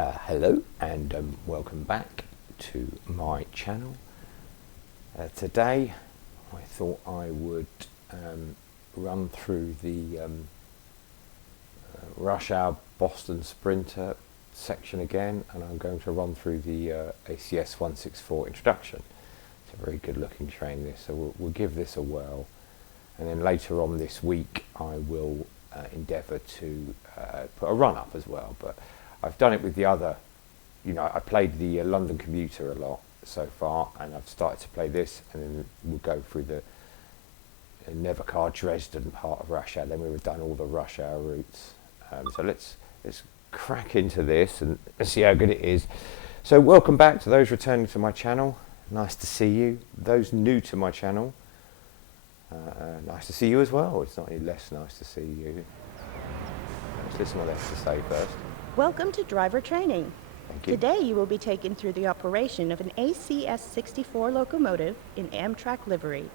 Hello and welcome back to my channel. Today I thought I would run through the Rush Hour Boston Sprinter section again, and I'm going to run through the ACS-64 introduction. It's a very good looking train this, so we'll give this a whirl, and then later on this week I will endeavour to put a run up as well. But I've done it with the other, I played the London Commuter a lot so far, and I've started to play this, and then we'll go through the Nevercar Dresden part of Rush Hour. Then we've done all the Rush Hour routes. So let's crack into this and see how good it is. So welcome back to those returning to my channel. Nice to see you. Those new to my channel, nice to see you as well. It's not any less nice to see you. Let's listen to what they have to say first. Welcome to driver training. Thank you. Today you will be taken through the operation of an ACS-64 locomotive in Amtrak livery.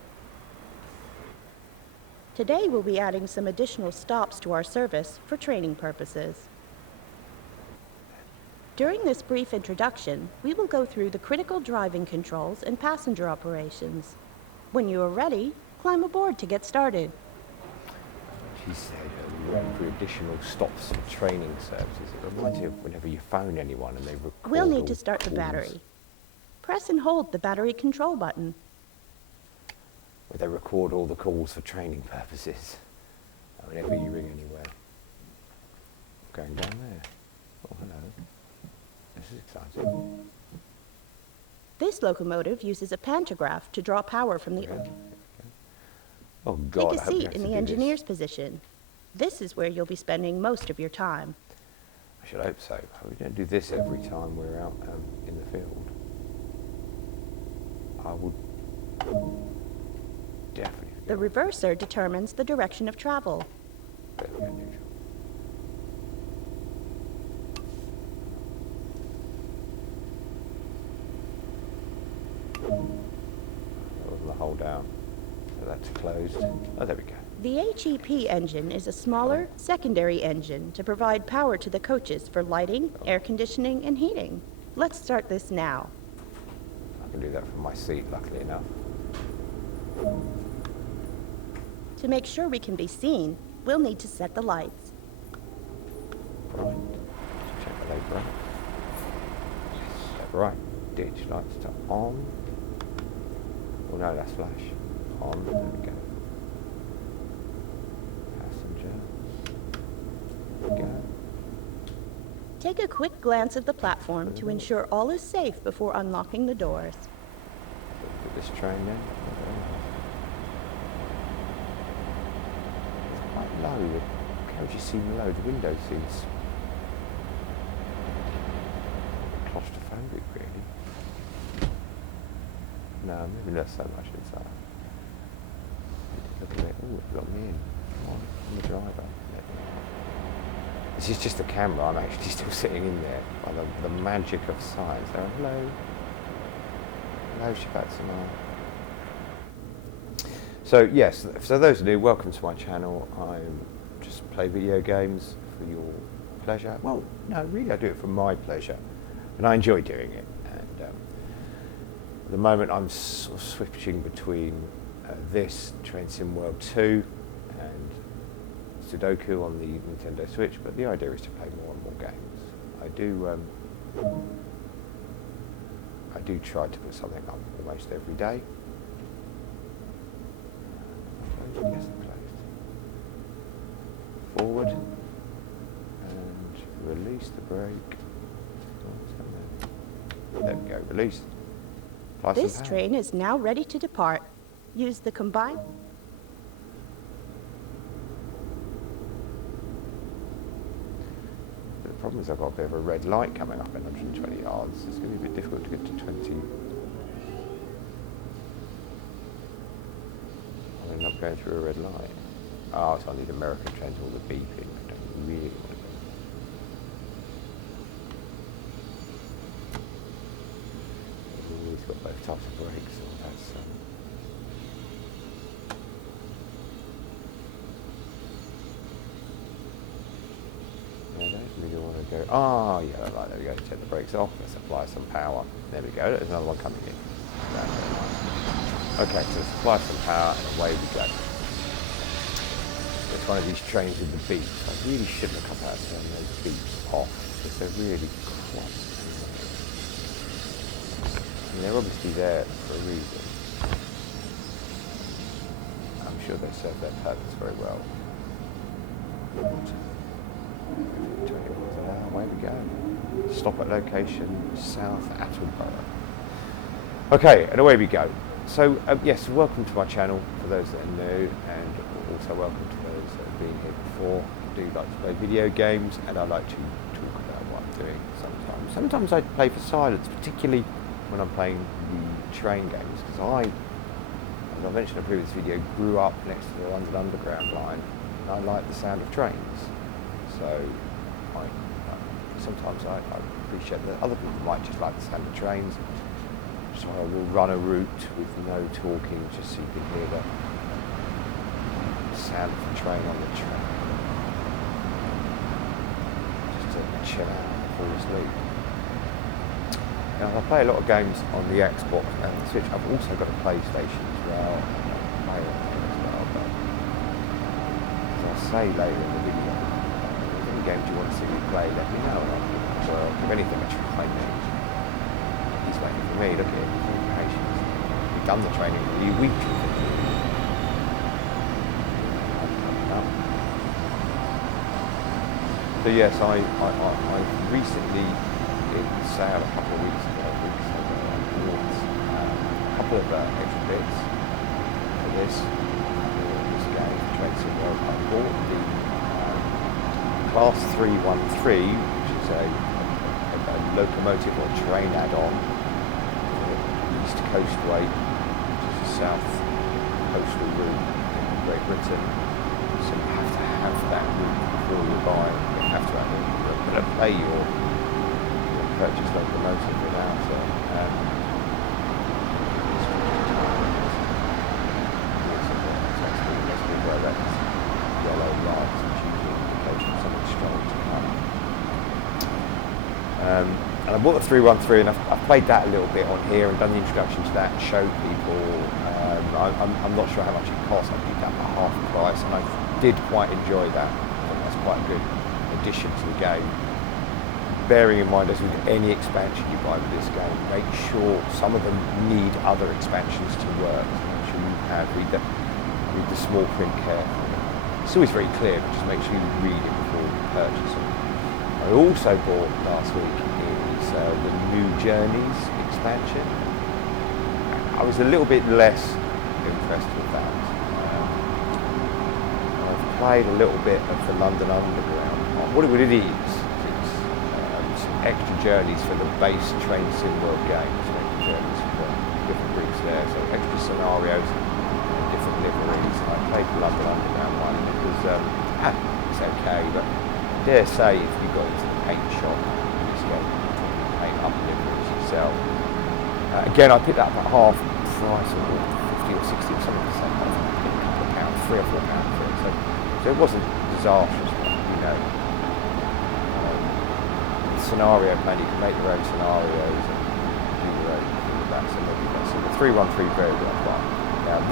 Today we'll be adding some additional stops to our service for training purposes. During this brief introduction, we will go through the critical driving controls and passenger operations. When you are ready, climb aboard to get started. She said we went for additional stops for training services. It reminds me of whenever you phone anyone and they record. We'll need to start the calls. battery. Press and hold the battery control button. Where they record all the calls for training purposes. Whenever you ring anywhere. Going down there. Oh, hello. This is exciting. This locomotive uses a pantograph to draw power from the Yeah. Oh God, Take I a hope we seat have in to the do engineer's this. position. This is where you'll be spending most of your time. I should hope so. We don't do this every time we're out in the field. I would definitely. The reverser determines the direction of travel. Very unusual. That wasn't the hold down. So that's closed. Oh, there we go. The HEP engine is a smaller, secondary engine to provide power to the coaches for lighting, air conditioning, and heating. Let's start this now. I can do that from my seat, luckily enough. To make sure we can be seen, we'll need to set the lights. Right. Check the light bright. Yes, right. Ditch lights to on. Oh no, that's flash. On. There we go. Passenger. There we go. Take a quick glance at the platform to ensure all is safe before unlocking the doors. Look at this train then. It's quite low. The carriages seem low. The window seems claustrophobic, really. No, maybe not so much inside. Look at it. Oh, it got me in. Come on, I'm the driver. This is just the camera. I'm actually still sitting in there by the magic of science. So, hello. Hello, Shibatsu-san. So, yes, so those new, welcome to my channel. I just play video games for your pleasure. Well, no, really, I do it for my pleasure. And I enjoy doing it. And at the moment, I'm sort of switching between this, Train Sim World 2, and Sudoku on the Nintendo Switch, but the idea is to play more and more games. I do try to put something up almost every day. Closed? Yes, closed. Forward and release the brake. There we go, release. This train is now ready to depart. Use the combined. The problem is I've got a bit of a red light coming up at 120 yards. It's going to be a bit difficult to get to 20. I'm not going through a red light. Oh, so I need American trains, all the beeping. I don't really want to go. It's got both types of brakes. So that's I don't really want to go through. Oh, yeah, right, there we go. Take the brakes off. Let's apply some power. There we go. There's another one coming in. Okay, so let's apply some power and away we go. It's one of these trains with the beeps. I really shouldn't have come out and turned those beeps off because they're really quite annoying. And they're obviously there for a reason. I'm sure they serve their purpose very well. 20 miles an hour, away we go. Stop at location South Attleborough. Okay, and away we go. So yes, welcome to my channel for those that are new, and also welcome to those that have been here before. I do like to play video games, and I like to talk about what I'm doing sometimes. Sometimes I play for silence, particularly when I'm playing the train games, because I, as I mentioned in a previous video, grew up next to the London Underground line, and I like the sound of trains. So sometimes I appreciate that other people might just like the sound of trains. So I will run a route with no talking, just so you can hear the sound of the train on the train. Just to chill out and fall asleep. Now I play a lot of games on the Xbox and the Switch. I've also got a PlayStation as well. I play on it as well, but as I'll say later in the video, if any games you want to see me play, let me know. I'll give anything a try, mate. He's waiting for me, look at him, he's very patient. We've done the training for you weeks. So yes, I recently did sale a couple of weeks ago, I bought a couple of extra bits for this game, Train Sim World. I bought the Class 313, which is a locomotive or train add-on for the East Coastway, which is the south coastal route in Great Britain. So you have to have that route before you buy. You have to have it. You're going to pay your purchase locomotive without it. Let's be where that's yellow lights, which usually indicates something strong to come. And I bought the 313, and I've played that a little bit on here and done the introduction to that and showed people. I'm not sure how much it cost. I picked up at half the price, and I did quite enjoy that. I think that's quite a good addition to the game. Bearing in mind, as with any expansion you buy with this game, make sure some of them need other expansions to work. So make sure you have read the small print carefully. It's always very clear, but just make sure you read it before you purchase it. I also bought last week the New Journeys expansion. I was a little bit less impressed with that. I've played a little bit of the London Underground. What it is, it's some extra journeys for the base Train Sim World game. Some extra journeys for different routes there, so extra scenarios and different liveries. I played the London Underground one, and it was it's okay, but I dare say if you got into the paint shop in this game, paint up liveries yourself. Again, I picked that up at half price, or 50 or 60 or something percent off. I paid a couple of pounds, £3 or £4 for it. So it wasn't disastrous, you know. The scenario plan, you can make your own scenarios and do your own thing with that. So the 313 very well done. Now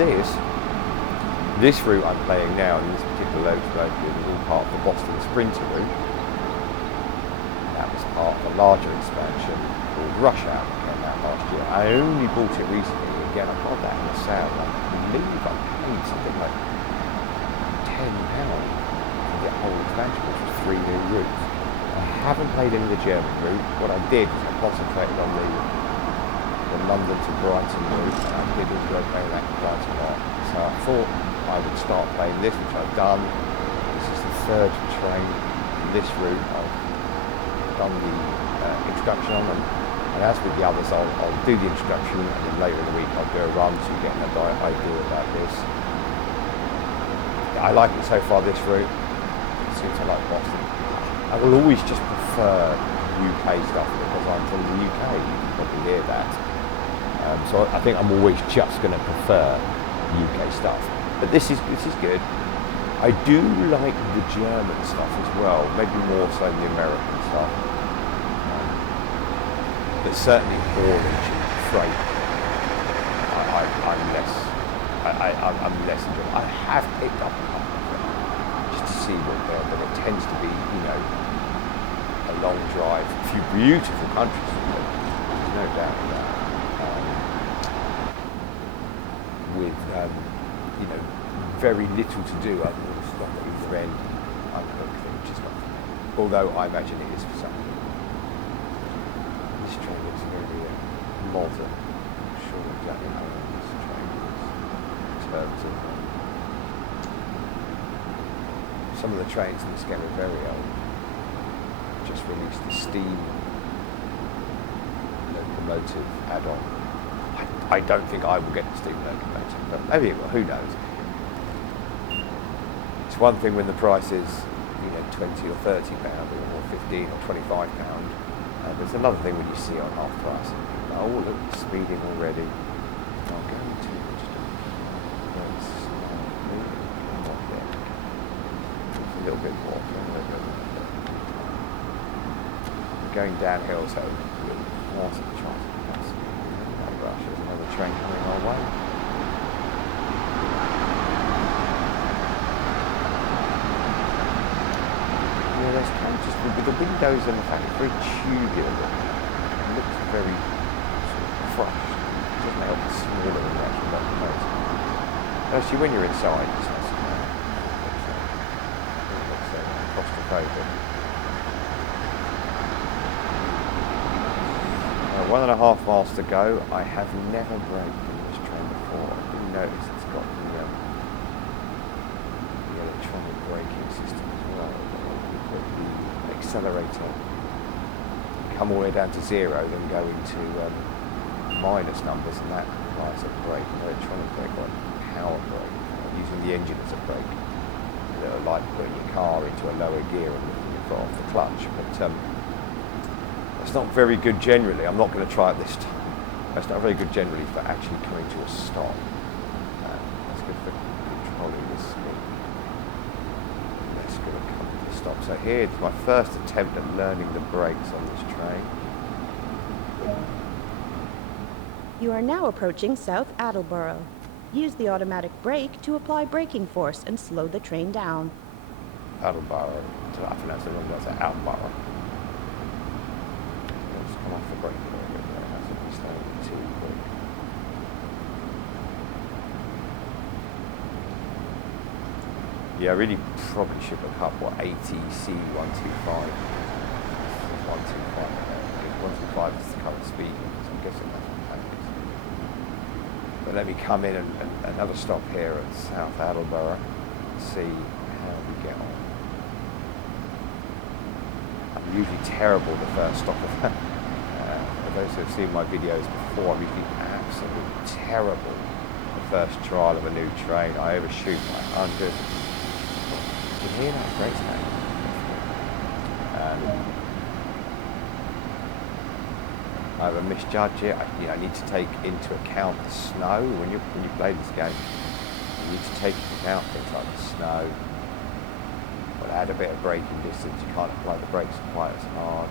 this route I'm playing now, and this particular locomotive is all part of the Boston Sprinter route. That was part of a larger expansion called Rush Hour that came out last year. I only bought it recently. Again, I got that in a sale. I believe I paid something like £10 for the whole expansion, which was 3 new routes. I haven't played any of the German route. What I did was I concentrated on the London to Brighton route, and I did enjoy playing that quite a lot. So I thought I would start playing this, which I've done. This is the third train on this route I've done the introduction on, and as with the others, I'll do the introduction, and then later in the week I'll do a run to get an idea about this. I like it so far, this route. Since I like Boston, I will always just prefer UK stuff because I'm from the UK. You can probably hear that. So I think I'm always just going to prefer UK stuff. But this is good. I do like the German stuff as well, maybe more so than the American stuff. but certainly haulage freight, I'm less enjoying. I have picked up a couple of them just to see what they're, but it tends to be, you know, a long drive, a few beautiful countries. There's no doubt of that. With you know, very little to do other than stop at either end, unhook thing, which is not for me. Although I imagine it is for some people. This train looks very modern. I'm sure exactly how old this train is in terms of some of the trains in this game are very old. Just released the steam locomotive add-on. I don't think I will get the steam locomotive, but maybe it will, who knows. It's one thing when the price is, you know, £20 or £30 or £15 or £25. There's another thing when you see it on half price and you think, oh look, it's speeding already. I'm going to just not yet. It's a little bit more. Going downhill, so we'll pass the chance of passing. No rush, there's another train coming our way. Yeah, there's kind of just with the windows and the fact it's very tubular looking. It looks very sort of crushed. It doesn't make it smaller than the actual locomotive. Actually, when you're inside, it's not so bad. It looks claustrophobic. 1.5 miles to go. I have never braked in this train before. I didn't notice it's got the electronic braking system as well. You put the accelerator, come all the way down to 0, then go into minus numbers, and that applies a brake, an electronic brake, or power brake, using the engine as a brake. A little like putting your car into a lower gear and lifting your foot off the clutch. But it's not very good generally. I'm not going to try it this time. It's not very good generally for actually coming to a stop. That's good for controlling the speed. That's going to come to a stop. So here's my first attempt at learning the brakes on this train. You are now approaching South Attleboro. Use the automatic brake to apply braking force and slow the train down. Attleboro. I pronounced it wrong. That's Attleboro. Come off the brake a little bit there. That's a bit slow, too quick. Yeah, I really probably should look up what ACS-64 125. 125 is the current speed limit, so I'm guessing that's what that is. But let me come in and another stop here at South Attleboro and see how we get on. I'm usually terrible the first stop of that. Those who have seen my videos before, I'm usually absolutely terrible the first trial of a new train. I overshoot by 100. You can hear that brake sound. I either misjudge it. I need to take into account the snow when you play this game. You need to take into account things like the snow. But add a bit of braking distance. You can't apply the brakes quite as hard.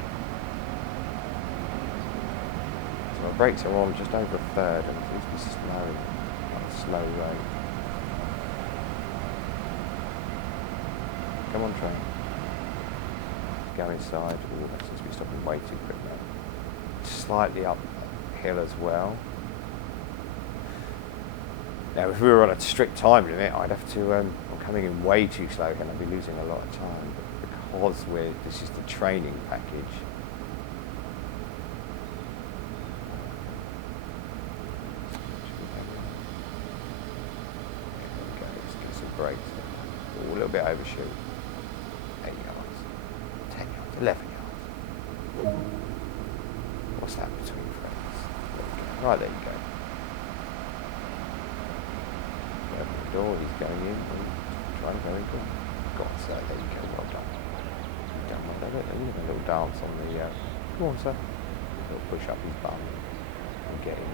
My brakes are on just over a third, and it seems to be slowing at a slow rate. Come on, train. Go inside. Oh, that seems to be stopping way too quick now. Slightly uphill as well. Now, if we were on a strict time limit, I'd have to. I'm coming in way too slow, and I'd be losing a lot of time. But because this is the training package. Brakes. A little bit overshoot. 8 yards. 10 yards. 11 yards. What's that between frames? Right, there you go. Open the door, he's going in. Trying to go in. God, sir, there you go. Well done. You've done well done. A little dance on the... Come on, sir. A little push up his bum and get in.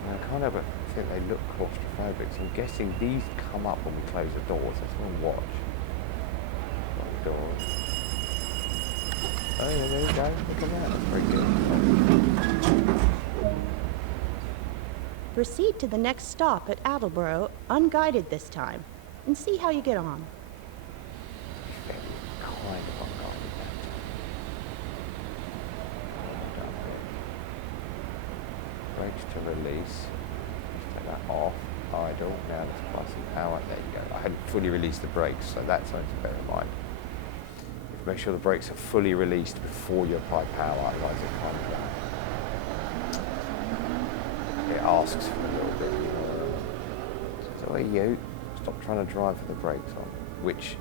I can't help but think they look claustrophobic, so I'm guessing these come up when we close the doors. Let's go and watch. doors. Oh yeah, there you go. Look at that. That's very good. Proceed to the next stop at Attleboro, unguided this time, and see how you get on. Kind of unguided that time. Brakes to release. Take that off. Idle. Now let's apply some power. There you go. I hadn't fully released the brakes, so that's something to bear in mind. Make sure the brakes are fully released before you apply power, otherwise it can't go. It asks for a little bit. So are you? Stop trying to drive with the brakes on, which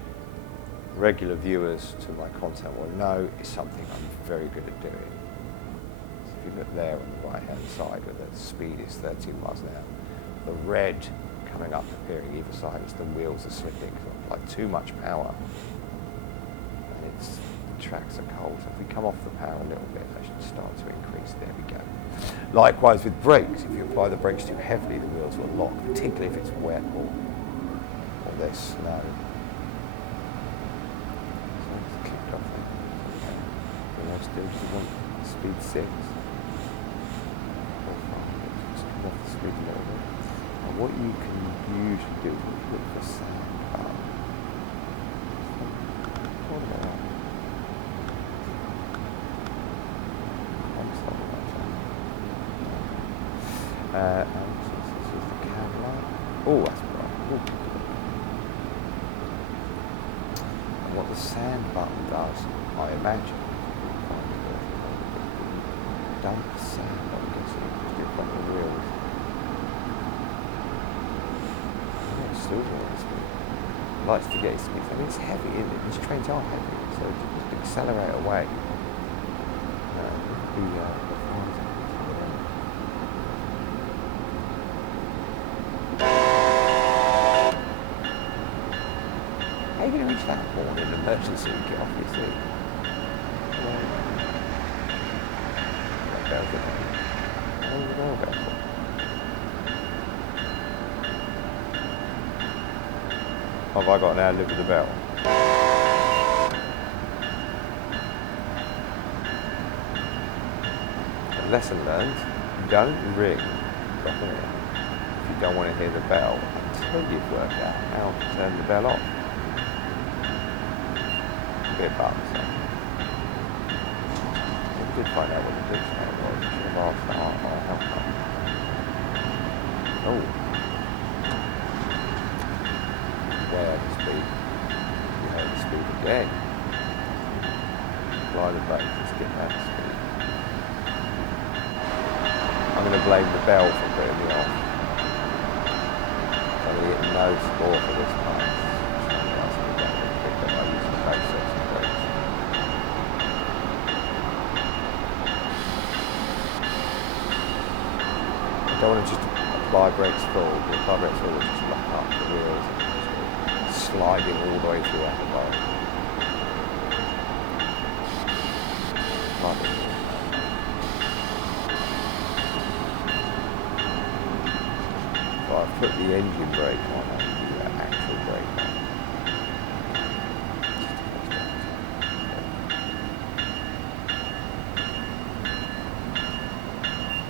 regular viewers to my content will know is something I'm very good at doing. So if you look there on the right hand side where the speed is 13 miles an hour, the red coming up appearing either side is the wheels are slipping, so I've applied too much power. The tracks are cold, so if we come off the power a little bit, they should start to increase. There we go. Likewise with brakes, if you apply the brakes too heavily, the wheels will lock, particularly if it's wet or there's snow. So it's kicked off there. Okay. The next stage is want speed 6. Just come off the speed a little bit. And what you can usually do is look for sound. What about that? And this is the camera. Oh, that's bright. Ooh. And what the sand button does, I imagine, dump the sand, I'm guessing, just do it from the wheels. Yeah, it's still doing this speed. Likes to get its speed. I mean, it's heavy, isn't it? These trains are heavy, so just accelerate away. How are you going to reach that point in an emergency and get off your seat? That bell's it. How long is the doorbell for? What have I got now? Live with the bell. Lesson learned, don't ring the horn if you don't want to hear the bell until you've worked out how to turn the bell off. A bit bugs, so. We did find out what the dictionary was. We should have asked our helper. Oh. Way over speed. You know the speed again. Apply the brakes, let's get that speed. I'm going to blame the bell for putting me off. I'm going to get no score for this time. I don't want to just apply brakes full. The apply brakes full will just lock up the wheels and just sliding all the way through that environment. So I've put the engine brake on and the actual brake on.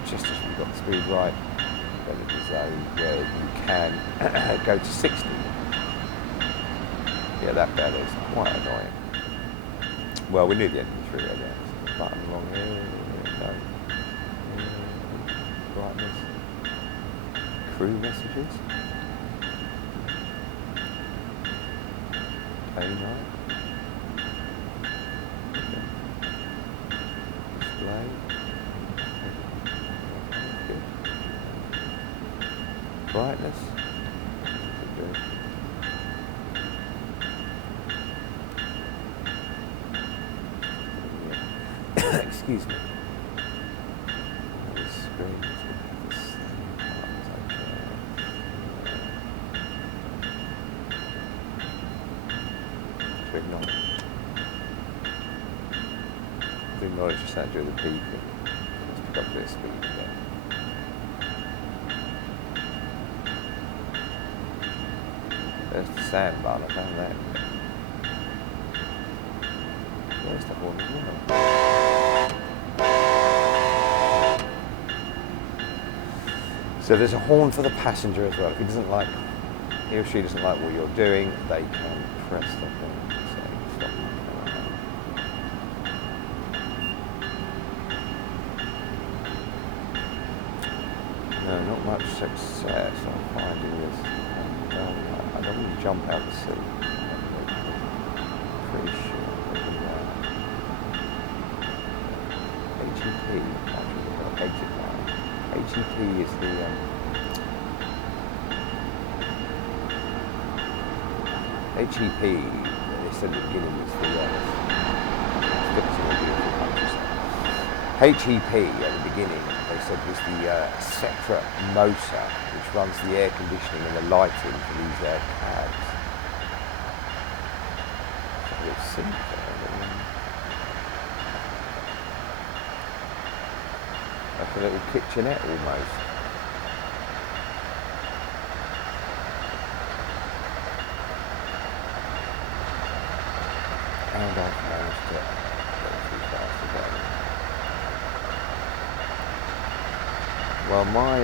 Just as we've got the speed right, then it is where you can go to 60. Yeah, that bell is quite annoying. Well, we knew the engine was really again. So the button along here, no. Brightness. Crew messages. K9. Okay. Display. Good. Brightness. Good. Excuse me. The screen. To acknowledge the sound during the beeping. Let's pick up a bit of speed again. There's the sand button, I found that. there's the horn as well. So there's a horn for the passenger as well. If he or she doesn't like what you're doing, they can press the horn and say stop. No, not much success I'm finding this. I don't want to jump out the seat. Pretty sure I can do that. HEP, I'll exit now. HEP is the HEP, they said at the beginning, was HEP at the beginning, they said, was the separate motor which runs the air conditioning and the lighting for these cabs. Let's see. Like a little kitchenette almost. And I've managed to go too fast again. Well, my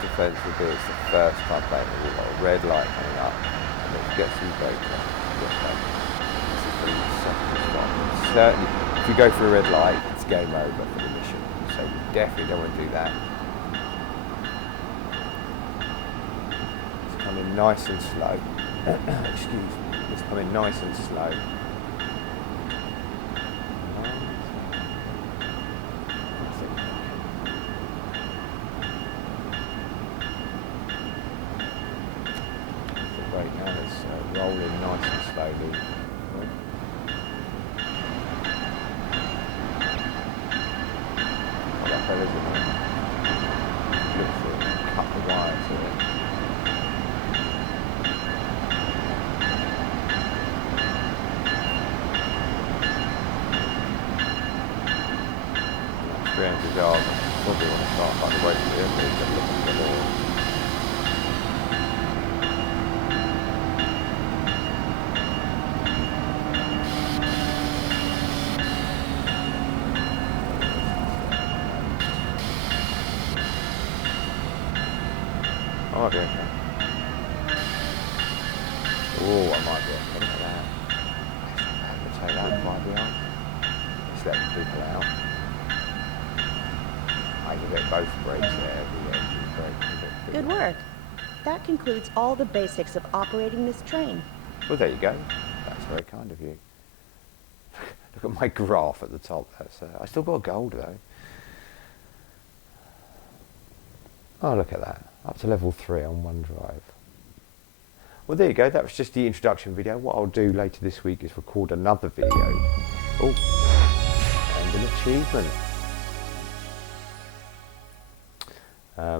defence would be it's the first time playing it, we've got a red light coming up, and then you get some brake on. This is the second spot. Certainly, if you go for a red light, it's game over for the mission. So you definitely don't want to do that. It's coming nice and slow. Excuse me. It's coming nice and slow. Right now it's rolling nice and slowly. Well, that fella's in there. Looks to cut the wires here. That's 300 yards. Probably want to start by the way to the airport and look at the law. Oh dear. Oh, I might be able to look at that. I have to take that might be on. Just letting people out. I can get both brakes there, the engine brake. Good work. That concludes all the basics of operating this train. Well, there you go. That's very kind of you. Look at my graph at the top. That's I still got gold though. Oh, look at that. Up to level 3 on OneDrive. Well, there you go. That was just the introduction video. What I'll do later this week is record another video. Oh, and an achievement.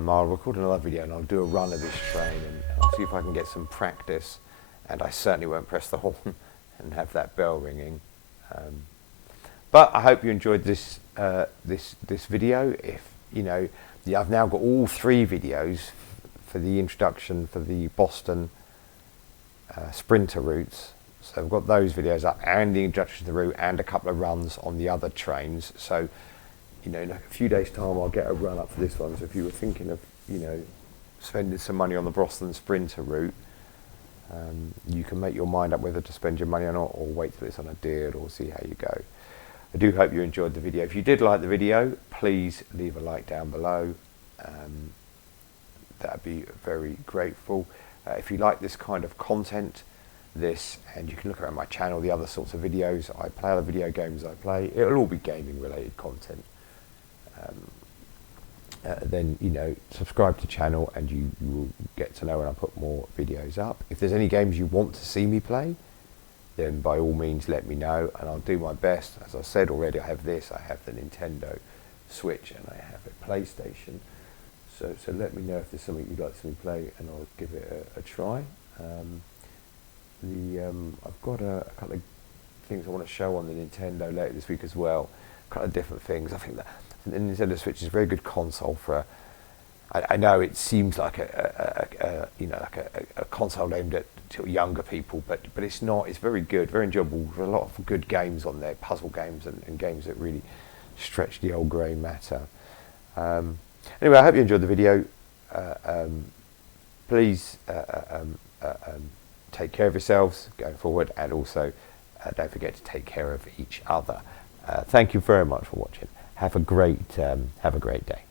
I'll record another video and I'll do a run of this train and I'll see if I can get some practice. And I certainly won't press the horn and have that bell ringing. But I hope you enjoyed this this video. If you know. Yeah, I've now got all 3 videos for the introduction for the Boston Sprinter routes. So I've got those videos up and the introduction to the route and a couple of runs on the other trains. So, you know, in a few days' time I'll get a run up for this one. So if you were thinking of, you know, spending some money on the Boston Sprinter route, you can make your mind up whether to spend your money or not, or wait till it's on a deal, or see how you go. I do hope you enjoyed the video. If you did like the video, please leave a like down below. That'd be very grateful. If you like this kind of content, and you can look around my channel, the other sorts of videos I play, other video games I play, it'll all be gaming related content. Then, you know, subscribe to the channel and you will get to know when I put more videos up. If there's any games you want to see me play, then by all means let me know and I'll do my best. As I said already, I have this, I have the Nintendo Switch and I have a PlayStation. So let me know if there's something you'd like to see me play and I'll give it a try. I've got a couple of things I want to show on the Nintendo later this week as well. A couple of different things. I think that the Nintendo Switch is a very good console for I know it seems like a console aimed at younger people, but it's not. It's very good, very enjoyable. There's a lot of good games on there, puzzle games and games that really stretch the old grey matter. Anyway, I hope you enjoyed the video. Please take care of yourselves going forward, and also don't forget to take care of each other. Thank you very much for watching. Have a great day.